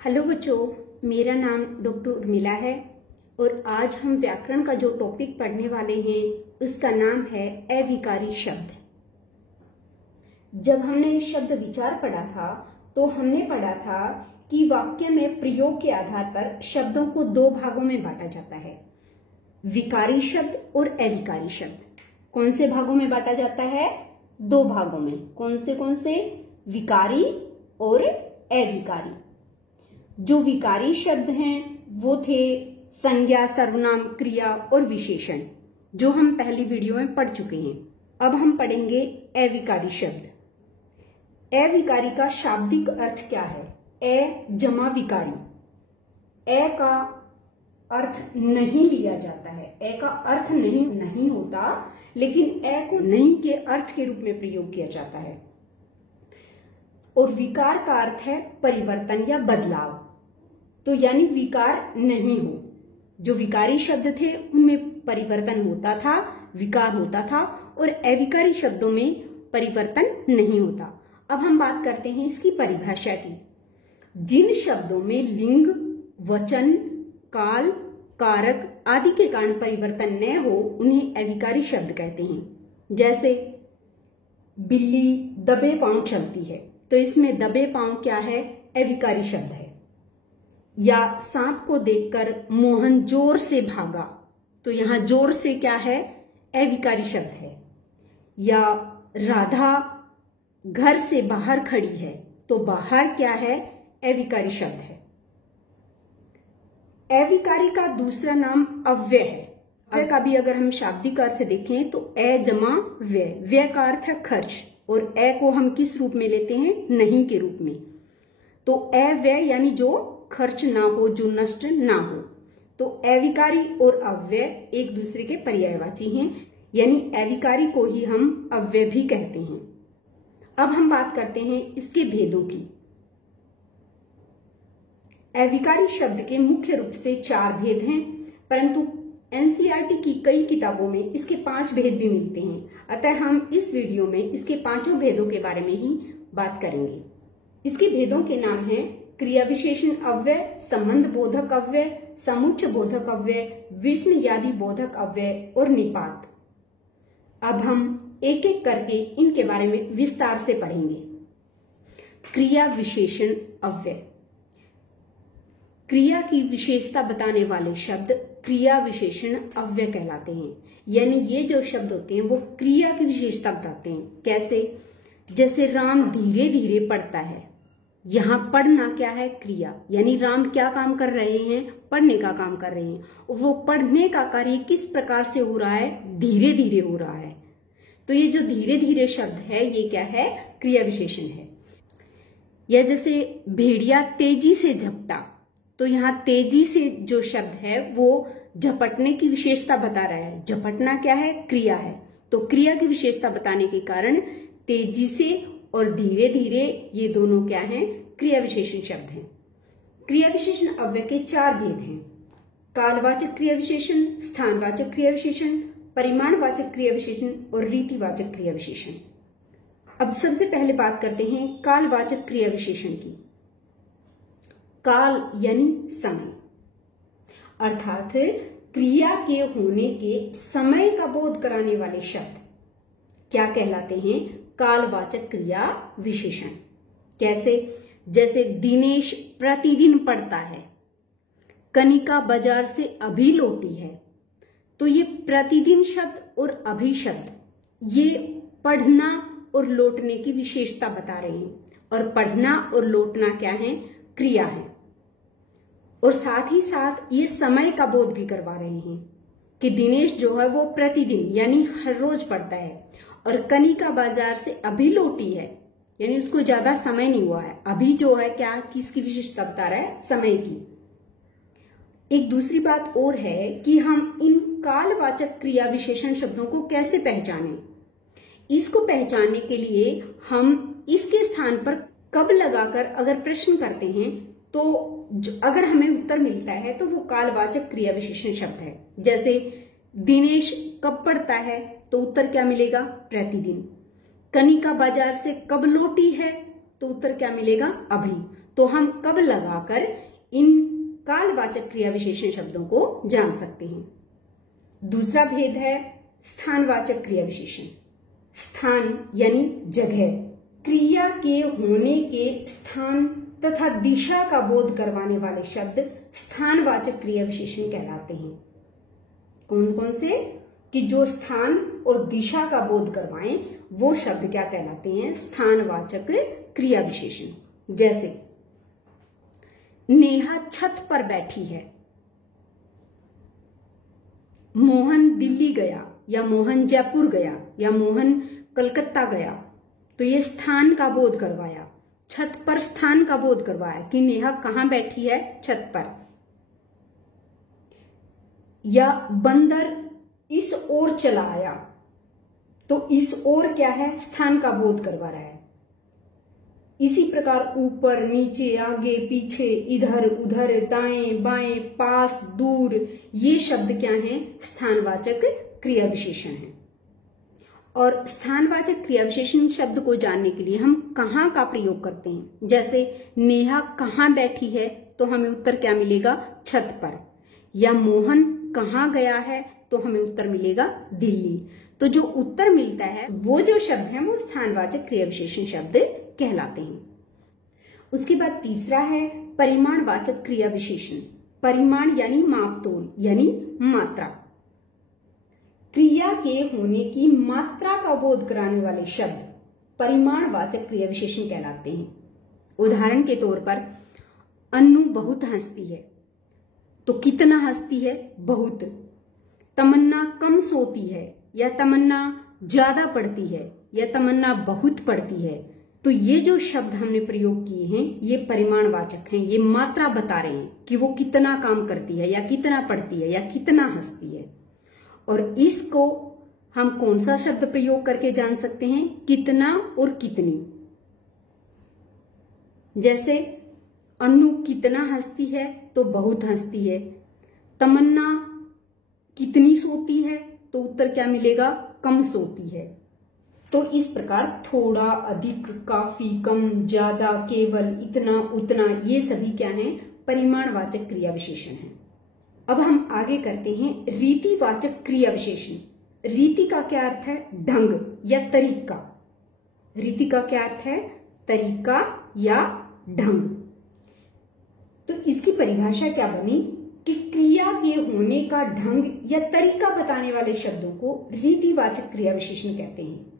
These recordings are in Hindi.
हेलो बच्चों, मेरा नाम डॉक्टर उर्मिला है और आज हम व्याकरण का जो टॉपिक पढ़ने वाले हैं उसका नाम है अविकारी शब्द। जब हमने इस शब्द विचार पढ़ा था तो हमने पढ़ा था कि वाक्य में प्रयोग के आधार पर शब्दों को दो भागों में बांटा जाता है, विकारी शब्द और अविकारी शब्द। कौन से भागों में बांटा जाता है? दो भागों में। कौन से? विकारी और अविकारी। जो विकारी शब्द हैं वो थे संज्ञा, सर्वनाम, क्रिया और विशेषण, जो हम पहली वीडियो में पढ़ चुके हैं। अब हम पढ़ेंगे अविकारी शब्द। अविकारी का शाब्दिक अर्थ क्या है? ए जमा विकारी। ए का अर्थ नहीं लिया जाता है, ए का अर्थ नहीं होता, लेकिन ए को नहीं के अर्थ के रूप में प्रयोग किया जाता है। और विकार का अर्थ है परिवर्तन या बदलाव, तो यानी विकार नहीं हो। जो विकारी शब्द थे उनमें परिवर्तन होता था, विकार होता था, और अविकारी शब्दों में परिवर्तन नहीं होता। अब हम बात करते हैं इसकी परिभाषा की। जिन शब्दों में लिंग, वचन, काल, कारक आदि के कारण परिवर्तन न हो उन्हें अविकारी शब्द कहते हैं। जैसे बिल्ली दबे पांव चलती है, तो इसमें दबे पांव क्या है? अविकारी शब्द है। या सांप को देखकर मोहन जोर से भागा, तो यहां जोर से क्या है? अविकारी शब्द है। या राधा घर से बाहर खड़ी है, तो बाहर क्या है? अविकारी शब्द है। अविकारी का दूसरा नाम अव्यय है। अव्यय का भी अगर हम शाब्दिक अर्थ देखें तो ए जमा व्यय। व्यय का अर्थ है खर्च, और ए को हम किस रूप में लेते हैं? नहीं के रूप में। तो अव्यय यानी जो खर्च ना हो, जो नष्ट ना हो। तो अविकारी और अव्यय एक दूसरे के पर्यायवाची हैं, यानी अविकारी को ही हम अव्यय भी कहते हैं। अब हम बात करते हैं इसके भेदों की। अविकारी शब्द के मुख्य रूप से 4 भेद हैं, परंतु एनसीईआरटी की कई किताबों में इसके 5 भेद भी मिलते हैं। अतः हम इस वीडियो में इसके 5 भेदों के बारे में ही बात करेंगे। इसके भेदों के नाम हैं क्रिया विशेषण अव्यय, संबंध बोधक अव्यय, समुच्चय बोधक अव्यय, विस्मयादि बोधक अव्यय और निपात। अब हम एक एक करके इनके बारे में विस्तार से पढ़ेंगे। क्रिया विशेषण अव्यय। क्रिया की विशेषता बताने वाले शब्द क्रिया विशेषण अव्यय कहलाते हैं। यानी ये जो शब्द होते हैं वो क्रिया की विशेषता बताते हैं। कैसे? जैसे राम धीरे धीरे पढ़ता है, यहां पढ़ना क्या है? क्रिया। यानी राम क्या काम कर रहे हैं? पढ़ने का काम कर रहे हैं। और वो पढ़ने का कार्य किस प्रकार से हो रहा है? धीरे धीरे हो रहा है। तो ये जो धीरे धीरे शब्द है ये क्या है? क्रिया विशेषण है। या जैसे भेड़िया तेजी से झपटा, तो यहाँ तेजी से जो शब्द है वो झपटने की विशेषता बता रहा है। झपटना क्या है? क्रिया है। तो क्रिया की विशेषता बताने के कारण तेजी से और धीरे धीरे ये दोनों क्या हैं? क्रिया विशेषण शब्द हैं। क्रिया विशेषण अव्यय के 4 भेद हैं। कालवाचक क्रिया विशेषण, स्थानवाचक क्रिया विशेषण, परिमाणवाचक क्रिया विशेषण और रीतिवाचक क्रिया विशेषण। अब सबसे पहले बात करते हैं कालवाचक क्रिया विशेषण की। काल यानी समय, अर्थात क्रिया के होने के समय का बोध कराने वाले शब्द क्या कहलाते हैं? कालवाचक क्रिया विशेषण। कैसे? जैसे दिनेश प्रतिदिन पढ़ता है, कनिका बाजार से अभी लौटी है। तो ये प्रतिदिन शब्द और अभी शब्द ये पढ़ना और लौटने की विशेषता बता रहे हैं। और पढ़ना और लौटना क्या है? क्रिया है। और साथ ही साथ ये समय का बोध भी करवा रहे हैं कि दिनेश जो है वो प्रतिदिन यानी हर रोज पढ़ता है, और कनिका बाजार से अभी लौटी है यानी उसको ज्यादा समय नहीं हुआ है। अभी जो है क्या, किसकी विशेषता बता रहा है? समय की। एक दूसरी बात और है कि हम इन कालवाचक क्रिया विशेषण शब्दों को कैसे पहचानें। इसको पहचानने के लिए हम इसके स्थान पर कब लगाकर अगर प्रश्न करते हैं तो अगर हमें उत्तर मिलता है तो वो कालवाचक क्रिया विशेषण शब्द है। जैसे दिनेश कब पढ़ता है, तो उत्तर क्या मिलेगा? प्रतिदिन। कनिका बाजार से कब लौटी है, तो उत्तर क्या मिलेगा? अभी। तो हम कब लगाकर इन कालवाचक क्रिया विशेषण शब्दों को जान सकते हैं। दूसरा भेद है स्थानवाचक क्रिया विशेषण। स्थान यानी जगह, क्रिया के होने के स्थान तथा दिशा का बोध करवाने वाले शब्द स्थानवाचक क्रिया विशेषण कहलाते हैं। कौन कौन से? कि जो स्थान और दिशा का बोध करवाएं वो शब्द क्या कहलाते हैं? स्थानवाचक क्रिया विशेषण। जैसे नेहा छत पर बैठी है, मोहन दिल्ली गया, या मोहन जयपुर गया, या मोहन कलकत्ता गया। तो ये स्थान का बोध करवाया, छत पर स्थान का बोध करवाया कि नेहा कहां बैठी है? छत पर। या बंदर इस ओर चला आया, तो इस ओर क्या है? स्थान का बोध करवा रहा है। इसी प्रकार ऊपर, नीचे, आगे, पीछे, इधर उधर, दाएं बाएं, पास, दूर, ये शब्द क्या हैं? स्थानवाचक क्रिया विशेषण हैं। और स्थानवाचक क्रिया विशेषण शब्द को जानने के लिए हम कहां का प्रयोग करते हैं। जैसे नेहा कहां बैठी है, तो हमें उत्तर क्या मिलेगा? छत पर। या मोहन कहां गया है, तो हमें उत्तर मिलेगा दिल्ली। तो जो उत्तर मिलता है वो जो शब्द है वो स्थानवाचक क्रिया विशेषण शब्द कहलाते हैं। उसके बाद तीसरा है परिमाणवाचक क्रिया विशेषण। परिमाण यानी मापतोल यानी मात्रा। क्रिया के होने की मात्रा का बोध कराने वाले शब्द परिमाणवाचक क्रिया विशेषण कहलाते हैं। उदाहरण के तौर पर अन्नू बहुत हंसती है, तो कितना हंसती है? बहुत। तमन्ना कम सोती है, या तमन्ना ज्यादा पढ़ती है, या तमन्ना बहुत पढ़ती है। तो ये जो शब्द हमने प्रयोग किए हैं ये परिमाणवाचक हैं, ये मात्रा बता रहे हैं कि वो कितना काम करती है, या कितना पढ़ती है, या कितना हंसती है। और इसको हम कौन सा शब्द प्रयोग करके जान सकते हैं? कितना और कितनी। जैसे अन्नू कितना हंसती है, तो बहुत हंसती है। तमन्ना कितनी सोती है, तो उत्तर क्या मिलेगा? कम सोती है। तो इस प्रकार थोड़ा, अधिक, काफी, कम, ज्यादा, केवल, इतना, उतना, ये सभी क्या हैं? परिमाणवाचक क्रिया विशेषण हैं। अब हम आगे करते हैं रीतिवाचक क्रिया विशेषण। रीति का क्या अर्थ है? ढंग या तरीका। रीति का क्या अर्थ है? तरीका या ढंग। तो इसकी परिभाषा क्या बनी कि क्रिया के होने का ढंग या तरीका बताने वाले शब्दों को रीतिवाचक क्रिया विशेषण कहते हैं।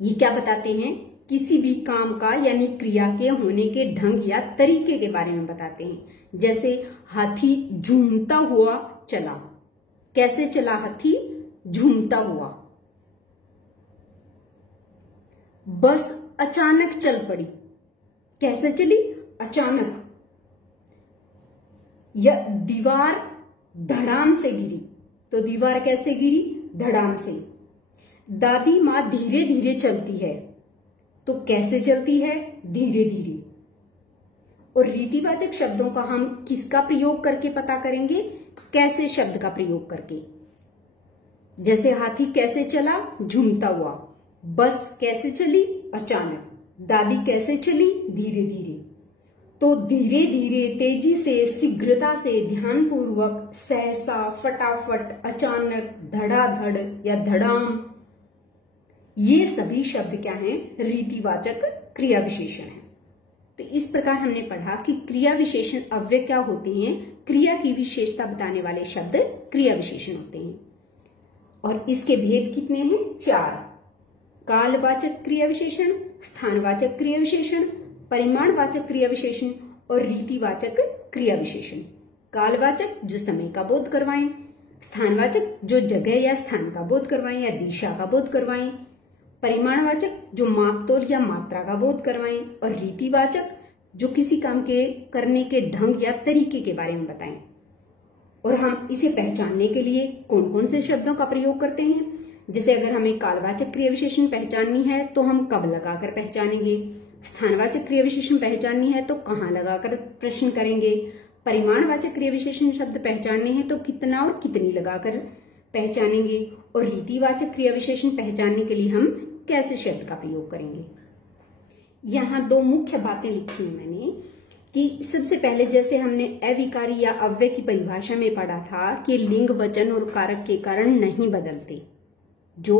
ये क्या बताते हैं? किसी भी काम का यानी क्रिया के होने के ढंग या तरीके के बारे में बताते हैं। जैसे हाथी झूमता हुआ चला। कैसे चला हाथी? झूमता हुआ। बस अचानक चल पड़ी। कैसे चली? अचानक। या दीवार धड़ाम से गिरी, तो दीवार कैसे गिरी? धड़ाम से। दादी मां धीरे धीरे चलती है, तो कैसे चलती है? धीरे धीरे। और रीतिवाचक शब्दों का हम किसका प्रयोग करके पता करेंगे? कैसे शब्द का प्रयोग करके। जैसे हाथी कैसे चला? झूमता हुआ। बस कैसे चली? अचानक। दादी कैसे चली? धीरे धीरे। तो धीरे धीरे, तेजी से, शीघ्रता से, ध्यानपूर्वक, सहसा, फटाफट, अचानक, धड़ाधड़ या धड़ाम, ये सभी शब्द क्या हैं? रीतिवाचक क्रिया विशेषण हैं। तो इस प्रकार हमने पढ़ा कि क्रिया विशेषण अव्यय क्या होते हैं? क्रिया की विशेषता बताने वाले शब्द क्रिया विशेषण होते हैं। और इसके भेद कितने हैं? 4। कालवाचक क्रिया विशेषण, स्थानवाचक क्रिया विशेषण, परिमाणवाचक क्रिया विशेषण और रीतिवाचक क्रिया विशेषण। कालवाचक जो समय का बोध करवाएं, स्थानवाचक जो जगह या स्थान का बोध करवाएं या दिशा का बोध करवाएं, परिमाणवाचक जो मापतोल या मात्रा का बोध करवाएं, और रीतिवाचक जो किसी काम के करने के ढंग या तरीके के बारे में बताएं। और हम इसे पहचानने के लिए कौन कौन से शब्दों का प्रयोग करते हैं? जैसे अगर हमें कालवाचक क्रिया विशेषण पहचाननी है तो हम कब लगाकर पहचानेंगे, स्थानवाचक क्रिया विशेषण पहचाननी है तो कहाँ लगाकर प्रश्न करेंगे, परिमाणवाचक क्रिया विशेषण शब्द पहचानने हैं तो कितना और कितनी लगाकर पहचानेंगे, और रीतिवाचक क्रिया विशेषण पहचानने के लिए हम कैसे शब्द का प्रयोग करेंगे। यहाँ दो मुख्य बातें लिखी हैं मैंने कि सबसे पहले जैसे हमने अविकारी या अव्यय की परिभाषा में पढ़ा था कि लिंग वचन और कारक के कारण नहीं बदलते जो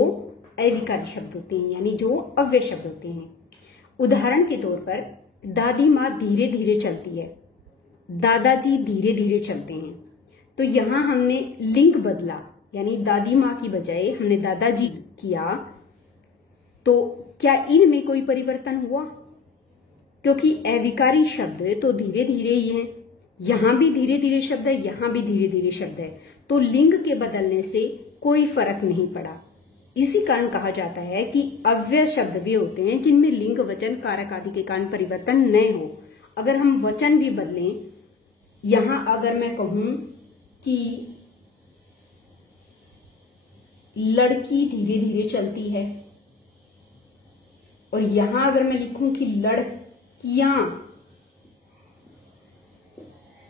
अविकारी शब्द होते हैं, यानी जो अव्यय शब्द होते हैं। उदाहरण के तौर पर दादी माँ धीरे धीरे चलती है, दादाजी धीरे धीरे चलते हैं। तो यहां हमने लिंग बदला, यानी दादी माँ की बजाय हमने दादाजी किया, तो क्या इनमें कोई परिवर्तन हुआ? क्योंकि अविकारी शब्द तो धीरे धीरे ही है, यहां भी धीरे धीरे शब्द है, यहां भी धीरे धीरे शब्द है, तो लिंग के बदलने से कोई फर्क नहीं पड़ा। इसी कारण कहा जाता है कि अव्यय शब्द वे होते हैं जिनमें लिंग वचन कारक आदि के कारण परिवर्तन न हो। अगर हम वचन भी बदलें, यहां अगर मैं कहूं कि लड़की धीरे धीरे चलती है, और यहां अगर मैं लिखूं कि लड़कियां,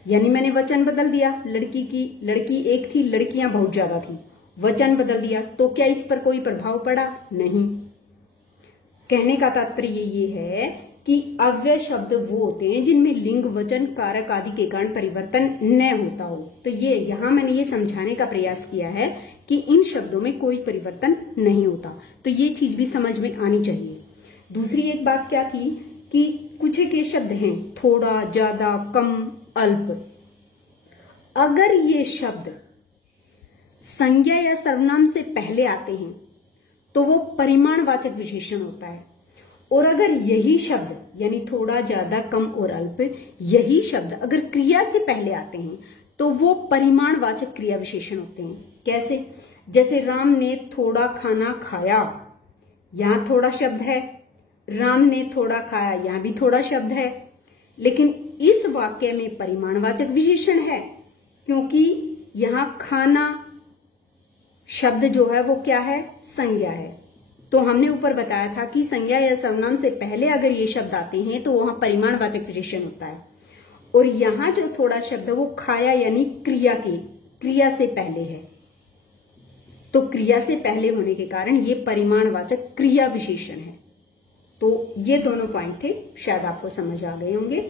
यानी मैंने वचन बदल दिया, लड़की एक थी, लड़कियां बहुत ज्यादा थी, वचन बदल दिया, तो क्या इस पर कोई प्रभाव पड़ा? नहीं। कहने का तात्पर्य ये है कि अव्यय शब्द वो होते हैं जिनमें लिंग वचन कारक आदि के कारण परिवर्तन न होता हो। तो ये यहां मैंने ये समझाने का प्रयास किया है कि इन शब्दों में कोई परिवर्तन नहीं होता। तो ये चीज भी समझ में आनी चाहिए। दूसरी एक बात क्या थी कि कुछ एक शब्द हैं थोड़ा, ज्यादा, कम, अल्प। अगर ये शब्द संज्ञा या सर्वनाम से पहले आते हैं तो वो परिमाणवाचक विशेषण होता है, और अगर यही शब्द यानी थोड़ा, ज्यादा, कम और अल्प, यही शब्द अगर क्रिया से पहले आते हैं तो वो परिमाणवाचक क्रिया विशेषण होते हैं। कैसे? जैसे राम ने थोड़ा खाना खाया, यहां थोड़ा शब्द है, राम ने थोड़ा खाया, यहां भी थोड़ा शब्द है, लेकिन इस वाक्य में परिमाणवाचक विशेषण है क्योंकि यहां खाना शब्द जो है वो क्या है? संज्ञा है। तो हमने ऊपर बताया था कि संज्ञा या सर्वनाम से पहले अगर ये शब्द आते हैं तो वहां परिमाणवाचक विशेषण होता है, और यहां जो थोड़ा शब्द है वो खाया यानी क्रिया से पहले है, तो क्रिया से पहले होने के कारण ये परिमाणवाचक क्रिया विशेषण है। तो ये दोनों पॉइंट थे, शायद आपको समझ आ गए होंगे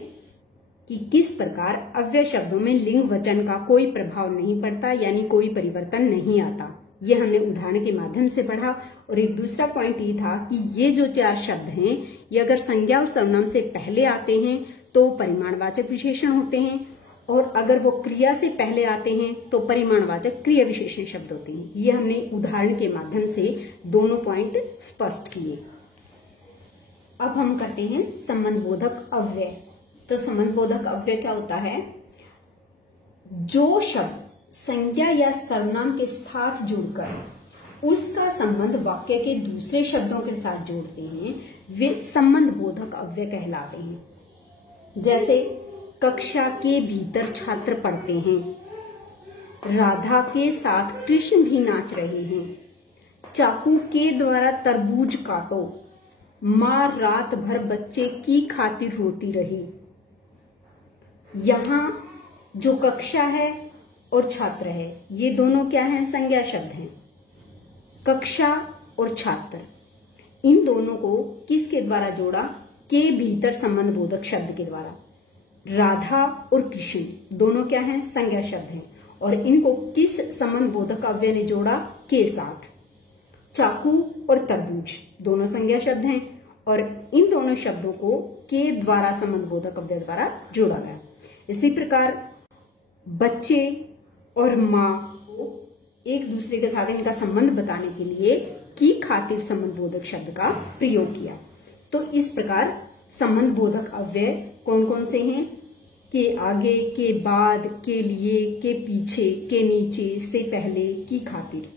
कि किस प्रकार अव्यय शब्दों में लिंग वचन का कोई प्रभाव नहीं पड़ता, यानी कोई परिवर्तन नहीं आता। ये हमने उदाहरण के माध्यम से पढ़ा। और एक दूसरा पॉइंट ये था कि ये जो चार शब्द हैं ये अगर संज्ञा और सर्वनाम से पहले आते हैं तो परिमाणवाचक विशेषण होते हैं, और अगर वो क्रिया से पहले आते हैं तो परिमाणवाचक क्रिया विशेषण शब्द होते हैं। ये हमने उदाहरण के माध्यम से दोनों पॉइंट स्पष्ट किए। अब हम करते हैं संबंधबोधक अव्यय। तो संबंधबोधक अव्यय क्या होता है? जो शब्द संज्ञा या सर्वनाम के साथ जुड़कर उसका संबंध वाक्य के दूसरे शब्दों के साथ जोड़ते हैं वे संबंधबोधक अव्यय कहलाते हैं। जैसे कक्षा के भीतर छात्र पढ़ते हैं, राधा के साथ कृष्ण भी नाच रहे हैं, चाकू के द्वारा तरबूज काटो, माँ रात भर बच्चे की खातिर रोती रही। यहां जो कक्षा है और छात्र है ये दोनों क्या हैं? संज्ञा शब्द हैं। कक्षा और छात्र, इन दोनों को किसके द्वारा जोड़ा? के भीतर संबंधबोधक शब्द के द्वारा। राधा और कृष्ण दोनों क्या हैं? संज्ञा शब्द हैं, और इनको किस संबंधबोधक अव्यय ने जोड़ा? के साथ। चाकू और तरबूज दोनों संज्ञा शब्द हैं, और इन दोनों शब्दों को के द्वारा संबंधबोधक अव्यय द्वारा जोड़ा गया। इसी प्रकार बच्चे और माँ को एक दूसरे के साथ इनका संबंध बताने के लिए की खातिर संबंधबोधक शब्द का प्रयोग किया। तो इस प्रकार संबंधबोधक अव्यय कौन कौन से हैं? के आगे, के बाद, के लिए, के पीछे, के नीचे, से पहले, की खातिर।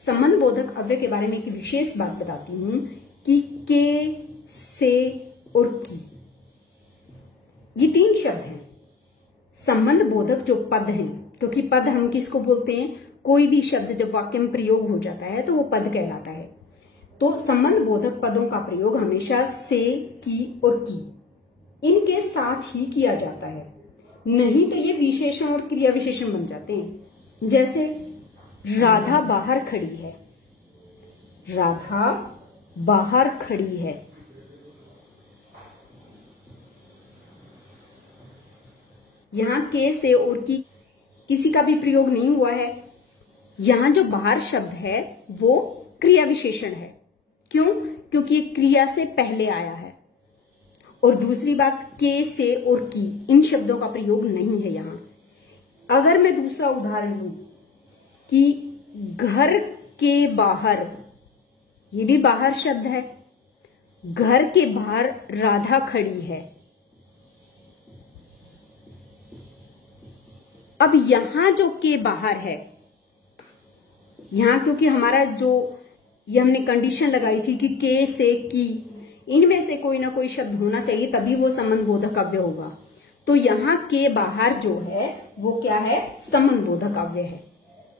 संबंधबोधक अव्यय के बारे में एक विशेष बात बताती हूं कि के, से और की, ये तीन शब्द हैं। संबंध बोधक जो पद हैं, क्योंकि पद हम किसको बोलते हैं? कोई भी शब्द जब वाक्य में प्रयोग हो जाता है तो वो पद कहलाता है। तो संबंध बोधक पदों का प्रयोग हमेशा से, की और की इनके साथ ही किया जाता है, नहीं तो ये विशेषण और क्रिया विशेषण बन जाते हैं। जैसे राधा बाहर खड़ी है, राधा बाहर खड़ी है, यहाँ के से और की किसी का भी प्रयोग नहीं हुआ है। यहाँ जो बाहर शब्द है वो क्रिया विशेषण है। क्यों? क्योंकि ये क्रिया से पहले आया है। और दूसरी बात, के, से और की, इन शब्दों का प्रयोग नहीं है यहाँ। अगर मैं दूसरा उदाहरण लूं कि घर के बाहर, ये भी बाहर शब्द है। घर के बाहर राधा खड़ी है। अब यहां जो के बाहर है, यहां क्योंकि हमारा जो ये हमने कंडीशन लगाई थी कि के से की, इनमें से कोई ना कोई शब्द होना चाहिए तभी वो संबंध बोधक अव्यय होगा। तो यहाँ के बाहर जो है वो क्या है? संबंध बोधक अव्यय है।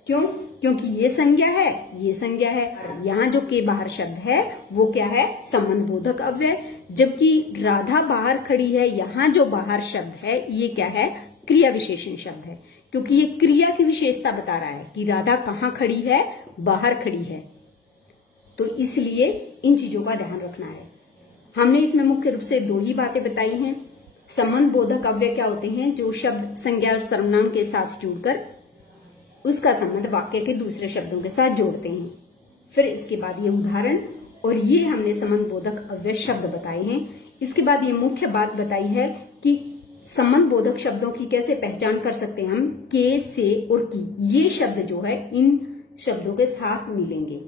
क्यों? क्योंकि ये संज्ञा है, ये संज्ञा है। यहाँ जो के बाहर शब्द है वो क्या है? संबंध बोधक अव्यय। जबकि राधा बाहर खड़ी है, यहाँ जो बाहर शब्द है ये क्या है? क्रिया विशेषण शब्द है। क्योंकि ये क्रिया की विशेषता बता रहा है कि राधा कहाँ खड़ी है? बाहर खड़ी है। तो इसलिए इन चीजों का ध्यान रखना है। हमने इसमें मुख्य रूप से दो ही बातें बताई हैं। संबंध बोधक अव्यय क्या होते हैं? जो शब्द संज्ञा और सर्वनाम के साथ जुड़कर उसका संबंध वाक्य के दूसरे शब्दों के साथ जोड़ते हैं। फिर इसके बाद ये उदाहरण और ये हमने संबंध बोधक अव्यय शब्द बताए हैं। इसके बाद ये मुख्य बात बताई है कि संबंध बोधक शब्दों की कैसे पहचान कर सकते हैं हम। के, से और की, ये शब्द जो है इन शब्दों के साथ मिलेंगे।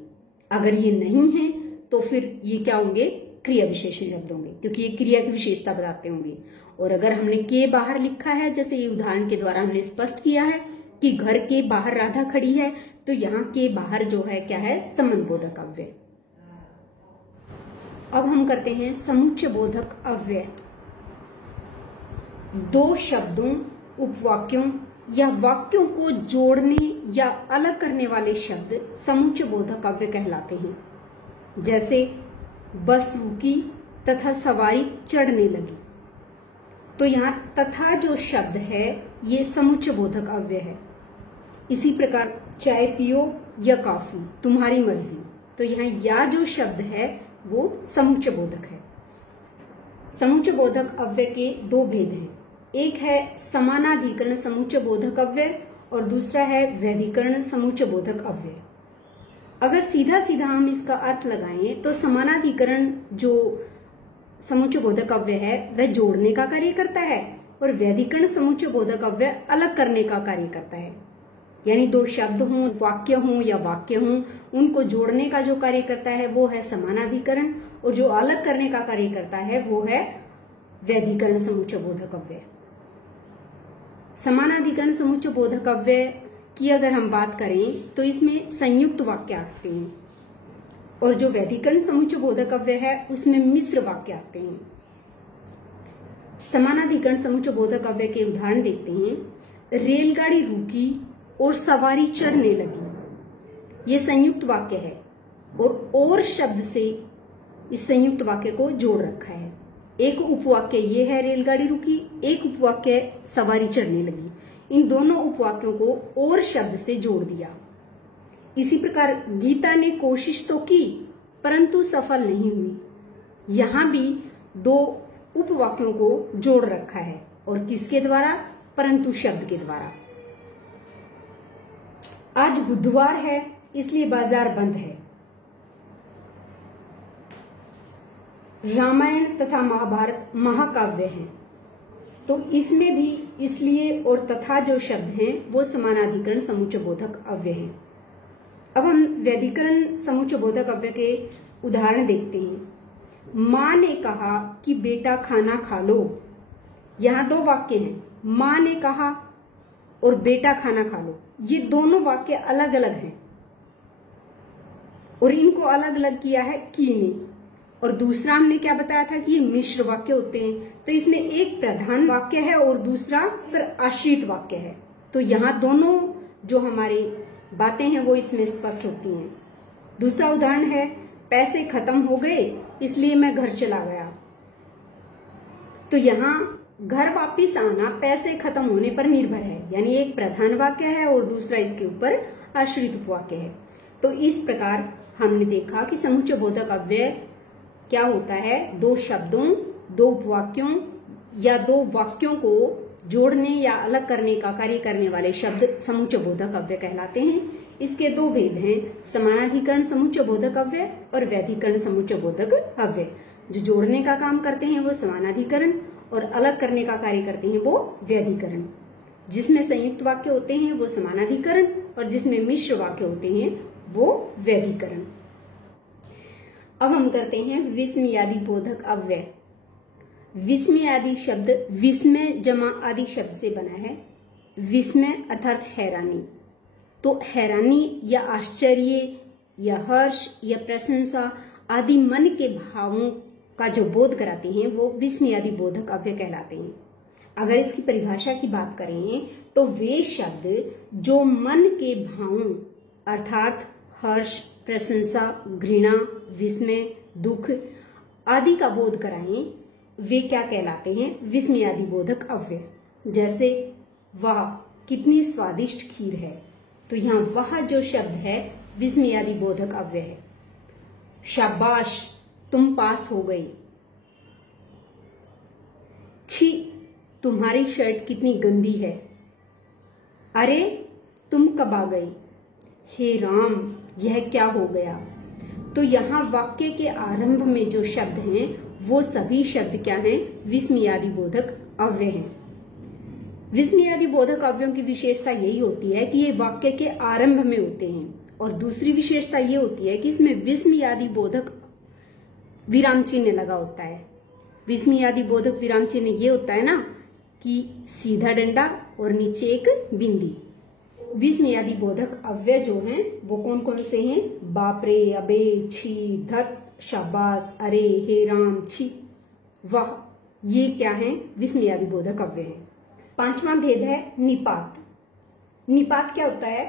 अगर ये नहीं है तो फिर ये क्या होंगे? क्रिया विशेषण शब्द होंगे, क्योंकि ये क्रिया की विशेषता बताते होंगे। और अगर हमने के बाहर लिखा है, जैसे ये उदाहरण के द्वारा हमने स्पष्ट किया है कि घर के बाहर राधा खड़ी है, तो यहाँ के बाहर जो है क्या है? संबंध बोधक अव्यय। अब हम करते हैं समुच्चय बोधक अव्यय। दो शब्दों, उपवाक्यों या वाक्यों को जोड़ने या अलग करने वाले शब्द समुच्चय बोधक अव्यय कहलाते हैं। जैसे बस रुकी तथा सवारी चढ़ने लगी। तो यहाँ तथा जो शब्द है ये समुच्चय बोधक अव्यय है। इसी प्रकार चाय पियो या कॉफी, तुम्हारी मर्जी। तो यहाँ या जो शब्द है वो समुच्चय बोधक है। समुच्चय बोधक अव्यय के दो भेद हैं। एक है समानाधिकरण समुच्चय बोधक अव्यय और दूसरा है वैधिकरण समुच्चय बोधक अव्यय। अगर सीधा सीधा हम इसका अर्थ लगाएं तो समानाधिकरण जो समुच्चय बोधक अव्यय है वह जोड़ने का कार्य करता है और वैधिकरण समुच्चय बोधक अव्यय अलग करने का कार्य करता है। यानी दो शब्द हों, वाक्य हों या वाक्य हों, उनको जोड़ने का जो कार्य करता है वो है समानाधिकरण और जो अलग करने का कार्य करता है वो है वैधिकरण समुच्चय बोधक अव्यय। समानाधिकरण समुच्चय बोधक अव्यय की अगर हम बात करें तो इसमें संयुक्त वाक्य आते हैं और जो वैधिकरण समुच्चय बोधक अव्यय है उसमें मिश्र वाक्य आते हैं। समानाधिकरण समुच्चय बोधक अव्यय के उदाहरण देखते हैं। रेलगाड़ी रुकी और सवारी चढ़ने लगी। ये संयुक्त वाक्य है और शब्द से इस संयुक्त वाक्य को जोड़ रखा है। एक उपवाक्य ये है रेलगाड़ी रुकी, एक उपवाक्य सवारी चढ़ने लगी। इन दोनों उपवाक्यों को और शब्द से जोड़ दिया। इसी प्रकार गीता ने कोशिश तो की परंतु सफल नहीं हुई। यहां भी दो उपवाक्यों को जोड़ रखा है और किसके द्वारा? परंतु शब्द के द्वारा। आज बुधवार है इसलिए बाजार बंद है। रामायण तथा महाभारत महाकाव्य हैं, तो इसमें भी इसलिए और तथा जो शब्द हैं वो समानाधिकरण समुच्चय बोधक अव्यय हैं। अब हम वैधिकरण समुच्चय बोधक अव्यय के उदाहरण देखते हैं। माँ ने कहा कि बेटा खाना खा लो। यहाँ दो वाक्य हैं, माँ ने कहा और बेटा खाना खा लो। ये दोनों वाक्य अलग अलग हैं और इनको अलग अलग किया है की ने। और दूसरा हमने क्या बताया था कि ये मिश्र वाक्य होते हैं। तो इसमें एक प्रधान वाक्य है और दूसरा फिर आश्रित वाक्य है। तो यहाँ दोनों जो हमारी बातें हैं वो इसमें स्पष्ट होती हैं। दूसरा उदाहरण है, पैसे खत्म हो गए इसलिए मैं घर चला गया। तो यहाँ घर वापिस आना पैसे खत्म होने पर निर्भर है, यानी एक प्रधान वाक्य है और दूसरा इसके ऊपर आश्रित उपवाक्य है। तो इस प्रकार हमने देखा कि समुच्चय बोधक अव्यय क्या होता है? दो शब्दों, दो उपवाक्यों या दो वाक्यों को जोड़ने या अलग करने का कार्य करने वाले शब्द समुच्चय बोधक अव्यय कहलाते हैं। इसके दो भेद हैं, समानाधिकरण समुच्चय बोधक अव्यय और व्यधिकरण समुच्चय बोधक अव्यय। जो जोड़ने का काम करते हैं वो समानाधिकरण और अलग करने का कार्य करते हैं वो व्यधिकरण। जिसमें संयुक्त वाक्य होते हैं वो समानाधिकरण और जिसमें मिश्र वाक्य होते हैं वो व्यधिकरण। अब हम करते हैं विस्मयादि बोधक अव्यय। विस्मयादि शब्द विस्मय जमा आदि शब्द से बना है। विस्मय अर्थात हैरानी, तो हैरानी या आश्चर्य या हर्ष या प्रशंसा आदि मन के भावों का जो बोध कराते हैं वो विस्मयादि बोधक अव्यय कहलाते हैं। अगर इसकी परिभाषा की बात करें तो वे शब्द जो मन के भावों अर्थात हर्ष, प्रशंसा, घृणा, विस्मय, दुख आदि का बोध कराएं वे क्या कहलाते हैं? विस्मयादि बोधक अव्यय। जैसे वाह कितनी स्वादिष्ट खीर है, तो यहाँ वह जो शब्द है विस्मयादि बोधक अव्यय है। शाबाश तुम पास हो गई। छी तुम्हारी शर्ट कितनी गंदी है। अरे तुम कब आ गई। हे राम यह क्या हो गया। तो यहाँ वाक्य के आरंभ में जो शब्द हैं वो सभी शब्द क्या हैं? विस्मयादि बोधक अव्यय हैं। विस्मयादि बोधक अव्ययों की विशेषता यही होती है कि ये वाक्य के आरंभ में होते हैं और दूसरी विशेषता ये होती है कि इसमें विस्मयादि बोधक विराम चिन्ह लगा होता है। विस्मयादि बोधक विराम चिन्ह ये होता है ना कि सीधा डंडा और नीचे एक बिंदी। विस्मयादि बोधक अव्यय जो हैं वो कौन कौन से हैं? बाप रे, अबे, छी, धत, शाबाश, अरे, हे राम, छी, वाह, ये क्या है? विस्मयादि बोधक अव्यय है। पांचवा भेद है निपात। निपात क्या होता है?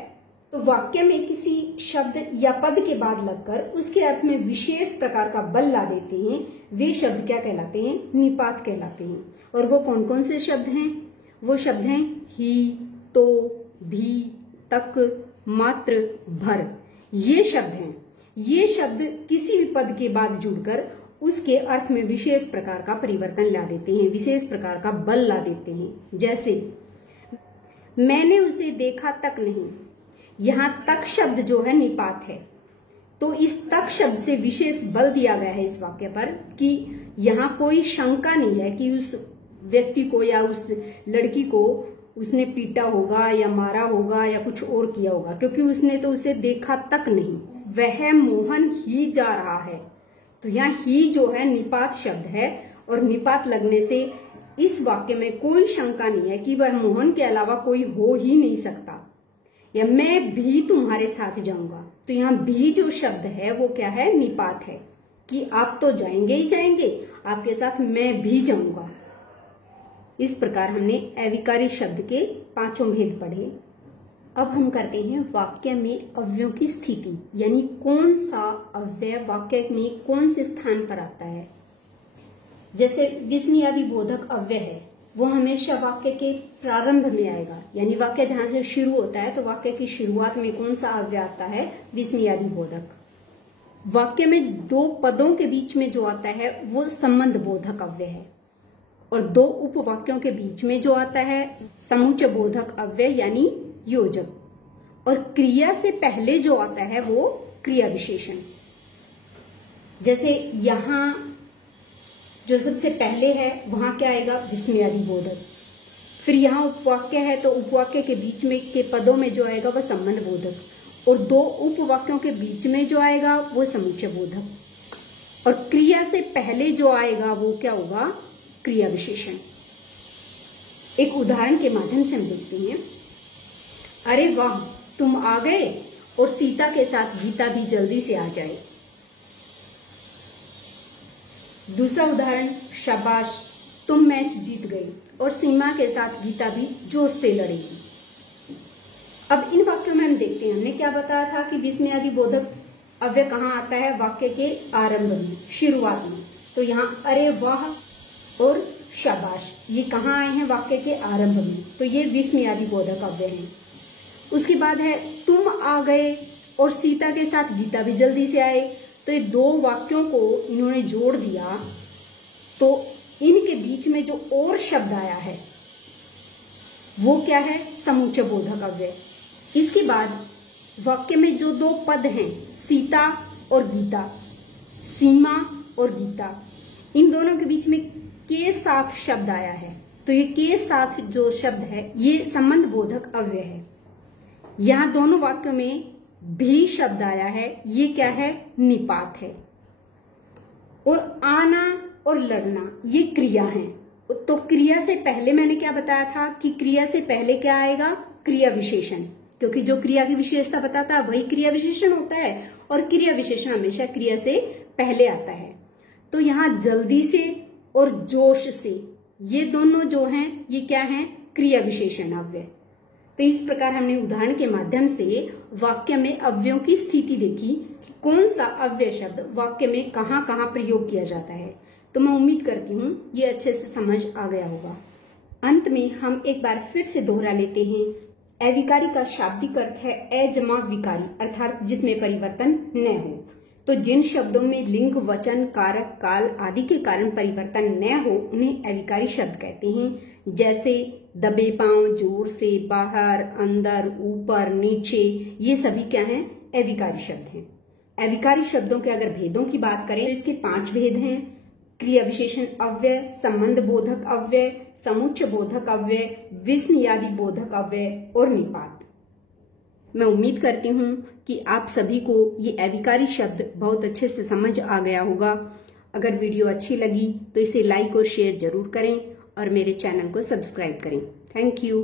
तो वाक्य में किसी शब्द या पद के बाद लगकर उसके अर्थ में विशेष प्रकार का बल ला देते हैं वे शब्द क्या कहलाते हैं? निपात कहलाते हैं। और वो कौन कौन से शब्द हैं? वो शब्द हैं ही, तो, भी, तक, मात्र, भर। ये शब्द हैं। ये शब्द किसी भी पद के बाद जुड़कर उसके अर्थ में विशेष प्रकार का परिवर्तन ला देते हैं, विशेष प्रकार का बल ला देते हैं। जैसे मैंने उसे देखा तक नहीं, यहां तक शब्द जो है निपात है, तो इस तक शब्द से विशेष बल दिया गया है इस वाक्य पर कि यहां कोई शंका नहीं है कि उस व्यक्ति को या उस लड़की को उसने पीटा होगा या मारा होगा या कुछ और किया होगा, क्योंकि उसने तो उसे देखा तक नहीं, वह मोहन ही जा रहा है। तो यहाँ ही जो है निपात शब्द है और निपात लगने से इस वाक्य में कोई शंका नहीं है कि वह मोहन के अलावा कोई हो ही नहीं सकता। या मैं भी तुम्हारे साथ जाऊंगा, तो यहाँ भी जो शब्द है वो क्या है? निपात है कि आप तो जाएंगे ही जाएंगे, आपके साथ मैं भी जाऊंगा। इस प्रकार हमने अविकारी शब्द के पांचों भेद पढ़े। अब हम करते हैं वाक्य में अव्ययों की स्थिति, यानी कौन सा अव्यय वाक्य में कौन से स्थान पर आता है। जैसे विस्मयादि बोधक अव्यय है वो हमेशा वाक्य के प्रारंभ में आएगा, यानी वाक्य जहां से शुरू होता है तो वाक्य की शुरुआत में कौन सा अव्यय आता है? विस्मयादि बोधक। वाक्य में दो पदों के बीच में जो आता है वो संबंध बोधक अव्यय है और दो उपवाक्यों के बीच में जो आता है समुच्चय बोधक अव्यय यानी योजक, और क्रिया से पहले जो आता है वो क्रिया विशेषण। जैसे यहां जो सबसे पहले है वहां क्या आएगा? विस्मयादि बोधक। फिर यहाँ उपवाक्य है तो उपवाक्य के बीच में के पदों में जो आएगा वह संबंध बोधक, और दो उपवाक्यों के बीच में जो आएगा वो समुच्चय बोधक, और क्रिया से पहले जो आएगा वो क्या होगा? क्रिया विशेषण। एक उदाहरण के माध्यम से हम देखते हैं। अरे वाह तुम आ गए, और सीता के साथ गीता भी जल्दी से आ जाए। दूसरा उदाहरण, शाबाश तुम मैच जीत गई, और सीमा के साथ गीता भी जोश से लड़ेगी। अब इन वाक्यों में हम देखते हैं, हमने क्या बताया था कि विस्मयादि बोधक अव्यय कहाँ आता है? वाक्य के आरंभ में, शुरुआत में। तो यहाँ अरे वाह और शाबाश ये कहाँ आए हैं? वाक्य के आरंभ में, तो ये विस्मयादि बोधक अव्यय हैं। उसके बाद है तुम आ गए और सीता के साथ गीता भी जल्दी से आए, तो ये दो वाक्यों को इन्होंने जोड़ दिया, तो इनके बीच में जो और शब्द आया है वो क्या है, समुच्चय बोधक अव्यय। इसके बाद वाक्य में जो दो पद हैं, सीता और गीता, सीमा और गीता, इन दोनों के बीच में के साथ शब्द आया है, तो ये के साथ जो शब्द है ये संबंध बोधक अव्यय है। यहां दोनों वाक्यों में भी शब्द आया है, ये क्या है, निपात है। और आना और लड़ना ये क्रिया है। तो क्रिया से पहले मैंने क्या बताया था कि क्रिया से पहले क्या आएगा, क्रिया विशेषण, क्योंकि जो क्रिया की विशेषता बताता है वही क्रिया विशेषण होता है, और क्रिया विशेषण हमेशा क्रिया से पहले आता है। तो यहां जल्दी से और जोश से, ये दोनों जो हैं ये क्या हैं, क्रिया विशेषण अव्यय। तो इस प्रकार हमने उदाहरण के माध्यम से वाक्य में अव्ययों की स्थिति देखी, कौन सा अव्यय शब्द वाक्य में कहां कहां प्रयोग किया जाता है। तो मैं उम्मीद करती हूं ये अच्छे से समझ आ गया होगा। अंत में हम एक बार फिर से दोहरा लेते हैं। अविकारी का शाब्दिक अर्थ है अ जमा विकारी, अर्थात जिसमें परिवर्तन न हो। तो जिन शब्दों में लिंग, वचन, कारक, काल आदि के कारण परिवर्तन न हो उन्हें अविकारी शब्द कहते हैं। जैसे दबे पांव, जोर से, बाहर, अंदर, ऊपर, नीचे, ये सभी क्या हैं, अविकारी शब्द हैं। अविकारी शब्दों के अगर भेदों की बात करें तो इसके 5 भेद हैं। क्रिया विशेषण अव्यय, संबंध बोधक अव्यय, समुच्चय बोधक अव्यय, विस्मयादि बोधक अव्यय और निपात। मैं उम्मीद करती हूं कि आप सभी को ये अविकारी शब्द बहुत अच्छे से समझ आ गया होगा। अगर वीडियो अच्छी लगी तो इसे लाइक और शेयर जरूर करें और मेरे चैनल को सब्सक्राइब करें। Thank you.